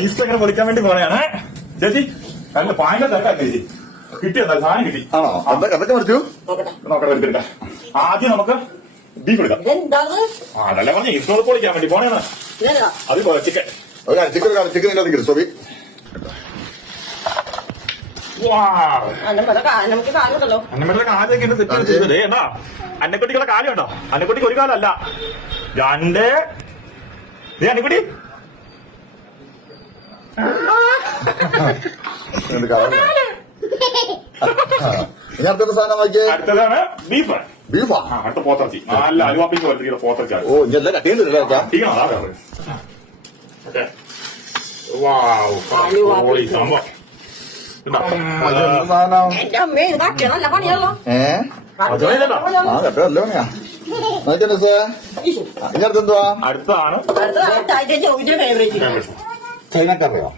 East അങ്ങനെ പൊളിക്കാൻ വേണ്ടി പോണെയാണ് ചേച്ചി. നല്ല പായന്റെ തിരക്കാ ചേച്ചി. കിട്ടിയെന്താ സാധനം കിട്ടി. ആണോ? എന്തൊക്കെ മറിച്ചു നോക്കട്ടെ എടുത്തിട്ട. ആദ്യം നമുക്ക് ബീഫ് എടുക്കാം. അതല്ല പറഞ്ഞ ഈസ്റ്റോട് പൊളിക്കാൻ വേണ്ടി പോണേന്ന്. അത് ചിക്കൻ ചിക്കൻ സോബി. അന്നമ്മയുടെ കാലൊക്കെ എന്നെ സെറ്റ് ചെയ്തത് ഏണ്ടാ. അന്നക്കുട്ടിക്കുള്ള കാലുണ്ടോ? അന്നക്കുട്ടിക്ക് ഒരു കാലല്ല, രണ്ട്. അന്നക്കുട്ടി അടുത്തതാണ് ബീഫ്. ബീഫാ? അടുത്ത പോത്തിറച്ചി. നല്ല അലുവാപ്പിക്ക് വരുത്തിക്കുന്ന പോത്തിറച്ചി. ഓ സംഭവം. അടുത്താണ് ചൈനക്കറിയോ?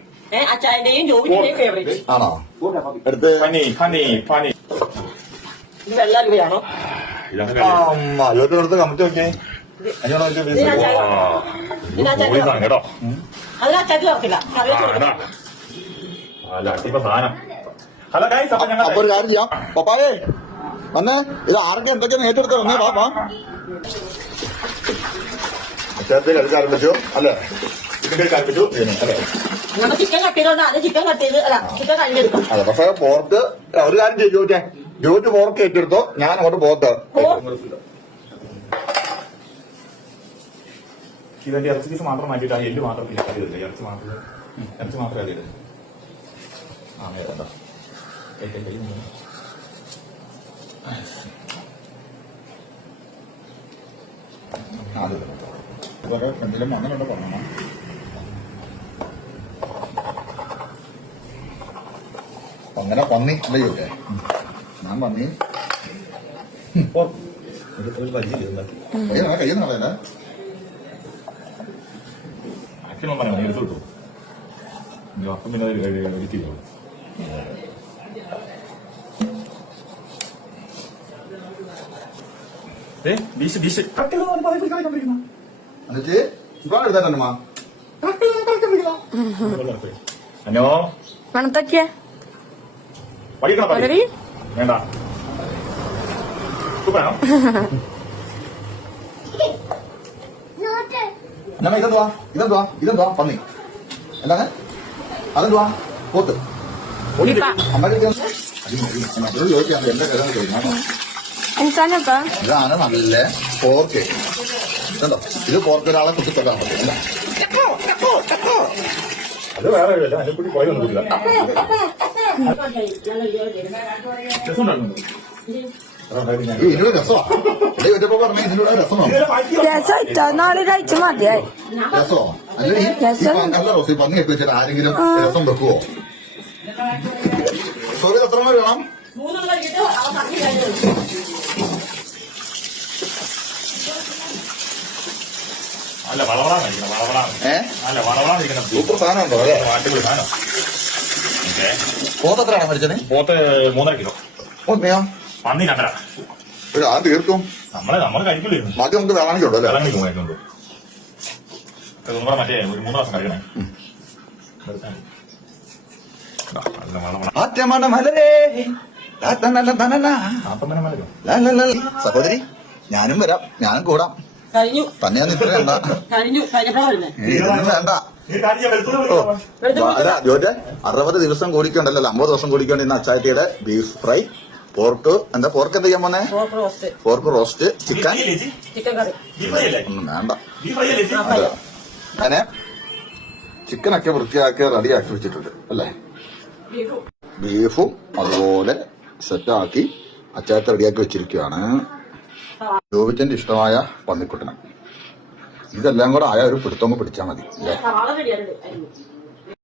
ആണോ? അടുത്ത് ഇരുപത്തിനടുത്ത് കമ്മിറ്റി നോക്കിയേ. കേട്ടോ അപ്പൊ ഒരു കാര്യം ചെയ്യാം. പപ്പാവേ വന്നേ, ഇത് ആരൊക്കെ എന്തൊക്കെയാണ് ഏറ്റെടുത്തോ? വന്നേ പാപ്പാ. അച്ചാരത്തിൽ കളിച്ച് ആരംഭിച്ചു അല്ലേ? കളിപ്പിച്ചു അല്ലേ? അതെ. പക്ഷെ പോർക്ക് ഒരു കാര്യം ചെയ്യും, ജോജ് പോർക്ക് ഏറ്റെടുത്തോ, ഞാൻ അങ്ങോട്ട് പോത്ത്. ഇതിന്റെ ഇറച്ചി പീസ് മാത്രം മാറ്റിയിട്ട് ആ എല്ല് മാത്രം അറിയില്ല. ഇറച്ചി മാത്രമേ അറിയില്ല. ആ നേരണ്ട ഫ്രണ്ടിലും മണ്ണുണ്ട് പറഞ്ഞു. അങ്ങനെ പന്നി അല്ലേ ചോദിച്ചേ? ഞാൻ പന്നി കയ്യിൽ നടല്ല. ആക്ച്വലി പറയാം എടുത്തു കിട്ടും. അപ്പം പിന്നെ എഡിറ്റ് ചെയ്തോളൂ. ഹലോ മണത്തൊക്കെയാ വേണ്ട ഇതെന്തുവാ പന്നി? എന്താണ് അതെന്തുവാ? പോത്ത്. ഇതാണ് നല്ല പോർക്ക്. കണ്ടോ? ഇത് പോർക്ക് ഒരാളെ കുത്തിക്കൊല്ലാൻ പറ്റും. അത് വേറെ അതിനെക്കുട്ടി പോയൊന്നും കൂടില്ല. ഇതിനോട് രസമാണ്. പറഞ്ഞ ഇതിനോട് രസമാണ്. നാളെ കഴിച്ചു മതിയായി. രസമോ? നല്ല റോസി പന്നിയൊക്കെ വെച്ചിട്ട് ആരെങ്കിലും രസം വെക്കുവോ? സോറി, എത്ര മണി വേണം? അല്ല വളവളാണ് സൂപ്പർ സാധനം ഉണ്ടോ? അടിപൊളി സാധനം. പോത്ത് എത്രയാണ് മേടിച്ചത്? പോത്ത് 3.5 കിലോ. ഒന്നെയോ? പന്നി 2.5. ആ തീർക്കും. നമ്മള് കഴിക്കില്ലായിരുന്നു. ബാക്കി നമുക്ക് വേണമെങ്കിലുണ്ടോ? വേണമെങ്കിൽ മറ്റേ ഒരു 3 ദിവസം കഴിക്കണേ. സഹോദരി ഞാനും വരാം, ഞാനും കൂടാം. തന്നെ ഇത്ര വേണ്ട. അല്ല ജോജെ, 60 ദിവസം കൂടിക്കണ്ടല്ലോ, 50 ദിവസം കൂടിക്കൊണ്ട് ഇന്ന് അച്ചായത്തിയുടെ ബീഫ് ഫ്രൈ, പോർക്ക് എന്താ ചെയ്യാൻ പോന്നെ? പോർക്ക് റോസ്റ്റ്, ചിക്കൻ ഒന്നും വേണ്ട. അങ്ങനെ ചിക്കനൊക്കെ വൃത്തിയാക്കി റെഡിയാക്കി വെച്ചിട്ടുണ്ട് അല്ലേ? ബീഫും അതുപോലെ സെറ്റാക്കി അച്ചായത്തെ റെഡിയാക്കി വെച്ചിരിക്കുകയാണ്. ജോബിച്ചന്റെ ഇഷ്ടമായ പന്നിക്കുട്ടനം. ഇതെല്ലാം കൂടെ ആയ ഒരു പിടുത്തങ്ങ് പിടിച്ചാൽ മതി അല്ലേ?